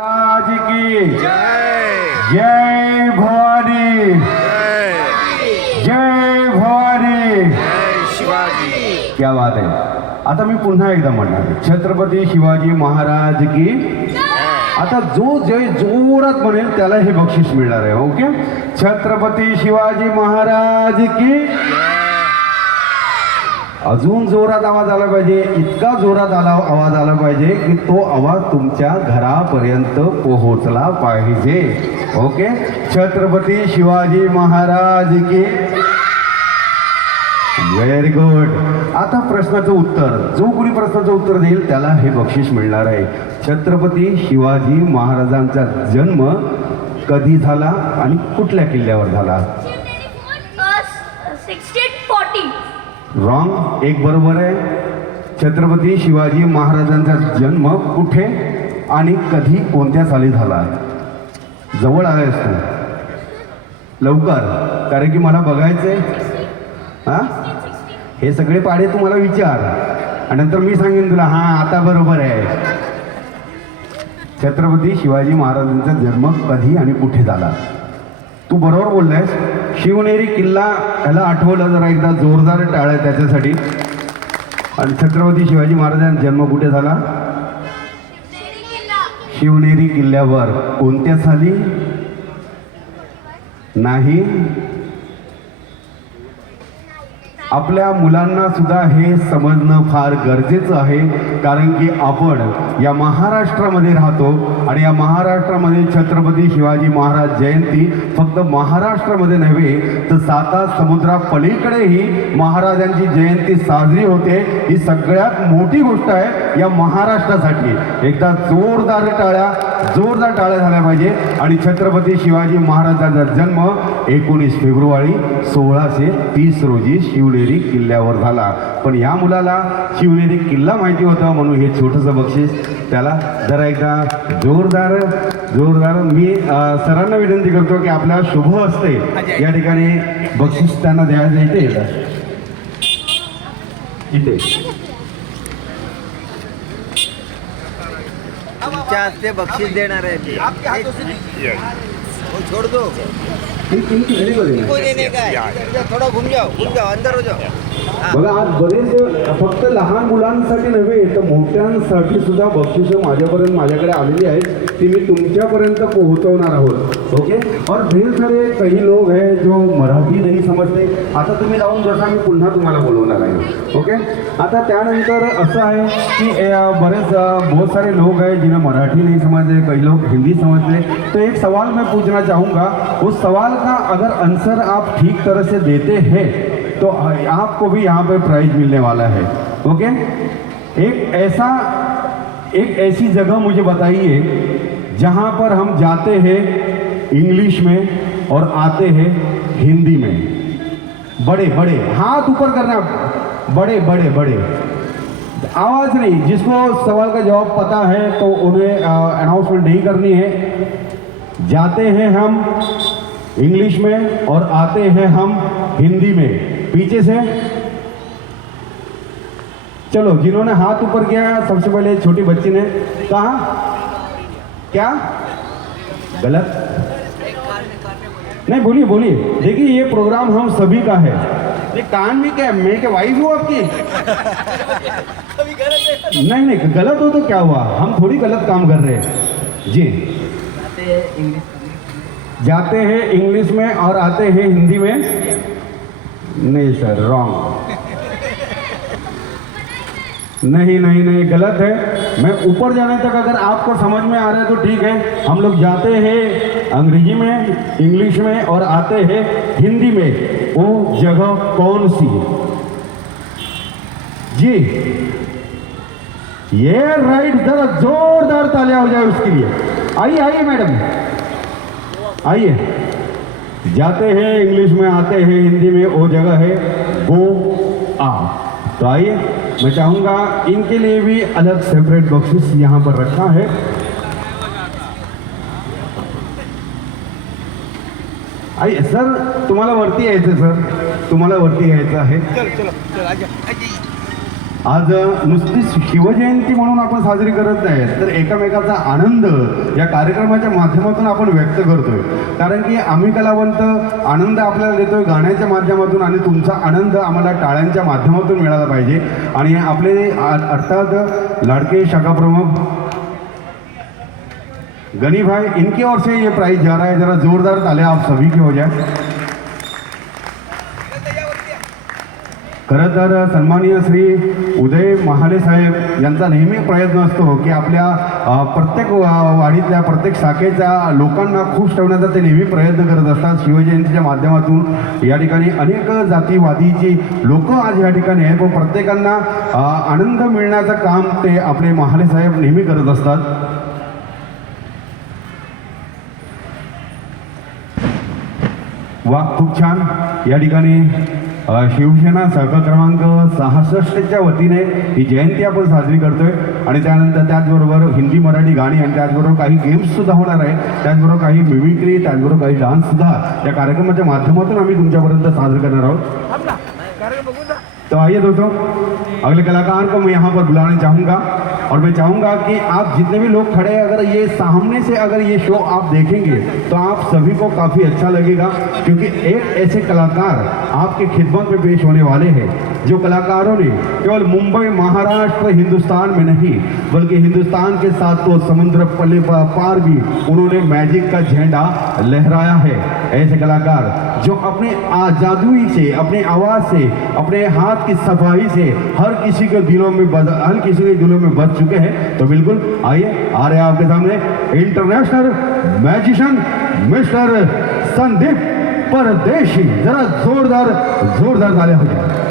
राज की जय जय भवानी, जय भवानी, जय शिवाजी. क्या बात आहे. आता मी पुन्हा एकदा म्हणणार, छत्रपती शिवाजी महाराज की. आता जो जय जोरात म्हणेल त्याला हे बक्षीस मिळणार आहे. ओके, छत्रपती शिवाजी महाराज की. अजून जोरात आवाज आला पाहिजे, इतका जोरात आवाज आला पाहिजे की तो आवाज तुमच्या घरापर्यंत पोहोचला पाहिजे. ओके, छत्रपती शिवाजी महाराज की. Very good. आता प्रश्नाचं उत्तर, जो कोणी प्रश्नाचं उत्तर देईल त्याला हे बक्षीस मिळणार आहे. छत्रपती शिवाजी महाराजांचा जन्म कधी झाला आणि कुठल्या किल्ल्यावर झाला? 1640. रॉंग, एक बरोबर आहे. छत्रपती शिवाजी महाराजांचा जन्म कुठे आणि कधी कोणत्या साली झाला? जवळ आहेस तू, लवकर, कारण की मला बघायचंय. हां, हे सगळे पाडे तुम्हाला विचार आणि नंतर मी सांगेन तुला हां आता बरोबर आहे. छत्रपती शिवाजी महाराजांचा जन्म कधी आणि कुठे झाला? तू बरोबर बोललायस. शिवनेरी किल्ला, ह्याला आठवलं जरा एकदा, जोरदार टाळ्या त्याच्यासाठी. आणि छत्रपती शिवाजी महाराजांचा जन्म कुठे झाला? शिवनेरी किल्ल्यावर. कोणत्या साली? नाही. आपल्या मुलांना सुद्धा हे समजणं फार गरजेचं आहे, कारण की आपण या महाराष्ट्रामध्ये राहतो आणि या महाराष्ट्रामध्ये छत्रपती शिवाजी महाराज जयंती फक्त महाराष्ट्रामध्ये नव्हे तर 7 समुद्रापलीकडेही महाराजांची जयंती साजरी होते. ही सगळ्यात मोठी गोष्ट आहे या महाराष्ट्रासाठी. एकदा जोरदार टाळ्या झाल्या पाहिजे. आणि छत्रपती शिवाजी महाराजांचा जन्म 19 फेब्रुवारी 1630 रोजी शिवनेरी किल्ल्यावर झाला. पण या मुलाला शिवनेरी किल्ला माहिती होता म्हणून हे छोटंसं बक्षीस त्याला. जरा एकदा जोरदार मी सरांना विनंती करतो की आपल्या शुभ हस्ते या ठिकाणी बक्षीस त्यांना द्यायचं. इथे तुमच्या हस्ते बक्षीस देणार आहे. छोड़ दो, इनको देने का है. थोड़ा घूम जाओ, अंदर हो जाओ. बघा, आज बरेच फक्त लहान मुलांसाठी नव्हे तर मोठ्यांसाठी सुद्धा बक्षिसं माझ्याकडे आलेली आहेत, ती मी तुमच्यापर्यंत पोहोचवणार आहोत. ओके, और ढेर सारे काही लोग हैं जो मराठी नाही समजते. आता तुम्ही जाऊन बसा, मी पुन्हा तुम्हाला बोलवणार आहे. ओके, आता त्यानंतर असं आहे की बहुत सारे लोग हैं जिन्हें मराठी नहीं समझते, कई लोग हिंदी समझते. तो एक सवाल मैं पूछना चाहूँगा, उस सवाल का अगर आंसर आप ठीक तरह से देते हैं तो आपको भी यहाँ पे प्राइज मिलने वाला है. ओके, एक ऐसी जगह मुझे बताइए जहाँ पर हम जाते हैं इंग्लिश में और आते हैं हिंदी में. बड़े हाथ ऊपर करना, बड़े आवाज़ नहीं. जिसको सवाल का जवाब पता है तो उन्हें अनाउंसमेंट नहीं करनी है. जाते हैं हम इंग्लिश में और आते हैं हम हिंदी में. पीछे से चलो, जिन्होंने हाथ ऊपर किया सबसे पहले छोटी बच्ची ने कहा क्या गलत नहीं. बोलिए. देखिए, ये प्रोग्राम हम सभी का है. ये कान में क्या, मैं क्या वाइफ हूँ आपकी? नहीं, गलत हो तो क्या हुआ, हम थोड़ी गलत काम कर रहे हैं जी. जाते हैं इंग्लिश में और आते हैं हिंदी में. नहीं सर, रॉन्ग. नहीं, गलत है. मैं ऊपर जाने तक अगर आपको समझ में आ रहा है तो ठीक है. हम लोग जाते हैं अंग्रेजी में, इंग्लिश में और आते हैं हिंदी में. वो जगह कौन सी जी? ये राइट. जरा जोरदार तालियां हो जाए उसके लिए. आइए मैडम, आइए. जाते हैं इंग्लिश में, आते हैं हिंदी में, वो जगह है गोवा. तो आइए, मैं चाहूँगा इनके लिए भी अलग सेपरेट बॉक्सेस यहाँ पर रखा है. आइए सर, तुम्हाला वरती यायचं. सर तुम्हाला वरती यायचं आहे. चलो आजा. आज नुसती शिवजयंती म्हणून आपण साजरी करत नाही तर एकमेकाचा आनंद या कार्यक्रमाच्या माध्यमातून आपण व्यक्त करतोय. कारण की आम्ही कलावंत आनंद आपल्याला देतोय गाण्याच्या माध्यमातून आणि तुमचा आनंद आम्हाला टाळ्यांच्या माध्यमातून मिळाला पाहिजे. आणि आपले अर्थात लाडके शाखा प्रमुख गनी भाई, इनकी ओर से ये प्राइज जा रहा है. जरा जोरदार तालियां आप सभी की हो जाए. खरं तर सन्माननीय श्री उदय महाले साहेब यांचा नेहमी प्रयत्न असतो की आपल्या प्रत्येक वाडीतल्या प्रत्येक शाखेच्या लोकांना खुश ठेवण्याचा ते नेहमी प्रयत्न करत असतात. शिवजयंतीच्या माध्यमातून या ठिकाणी अनेक जातीवादीची लोक आज या ठिकाणी आहेत, पण प्रत्येकांना आनंद मिळण्याचं काम ते आपले महाले साहेब नेहमी करत असतात. वा, खूप छान. या ठिकाणी शिवसेना सहकार क्रमांक 66च्या वतीने ही जयंती आपण साजरी करतोय. आणि त्यानंतर त्याचबरोबर हिंदी मराठी गाणी आणि त्याचबरोबर काही गेम्ससुद्धा होणार आहे. त्याचबरोबर काही मिमिक्री, त्याचबरोबर काही डान्ससुद्धा या कार्यक्रमाच्या माध्यमातून आम्ही तुमच्यापर्यंत साजरे करणार आहोत. तो आइए दोस्तों, अगले कलाकार को मैं यहाँ पर बुलाना चाहूँगा और मैं चाहूँगा कि आप जितने भी लोग खड़े हैं, अगर ये सामने से अगर ये शो आप देखेंगे तो आप सभी को काफ़ी अच्छा लगेगा. क्योंकि एक ऐसे कलाकार आपके खिदमत में पेश होने वाले हैं जो कलाकारों ने केवल मुंबई, महाराष्ट्र, हिंदुस्तान में नहीं बल्कि हिंदुस्तान के साथ तो समुद्र पल्ले पार भी उन्होंने मैजिक का झंडा लहराया है. ऐसे कलाकार जो अपने जादुई से, अपने आवाज़ से, अपने हाथ की सफाई से हर किसी के दिलों में बस चुके हैं. तो बिल्कुल आइए, आ रहे हैं आपके सामने इंटरनेशनल मैजिशियन मिस्टर संदीप परदेशी. जरा जोरदार तालियां हो जाए.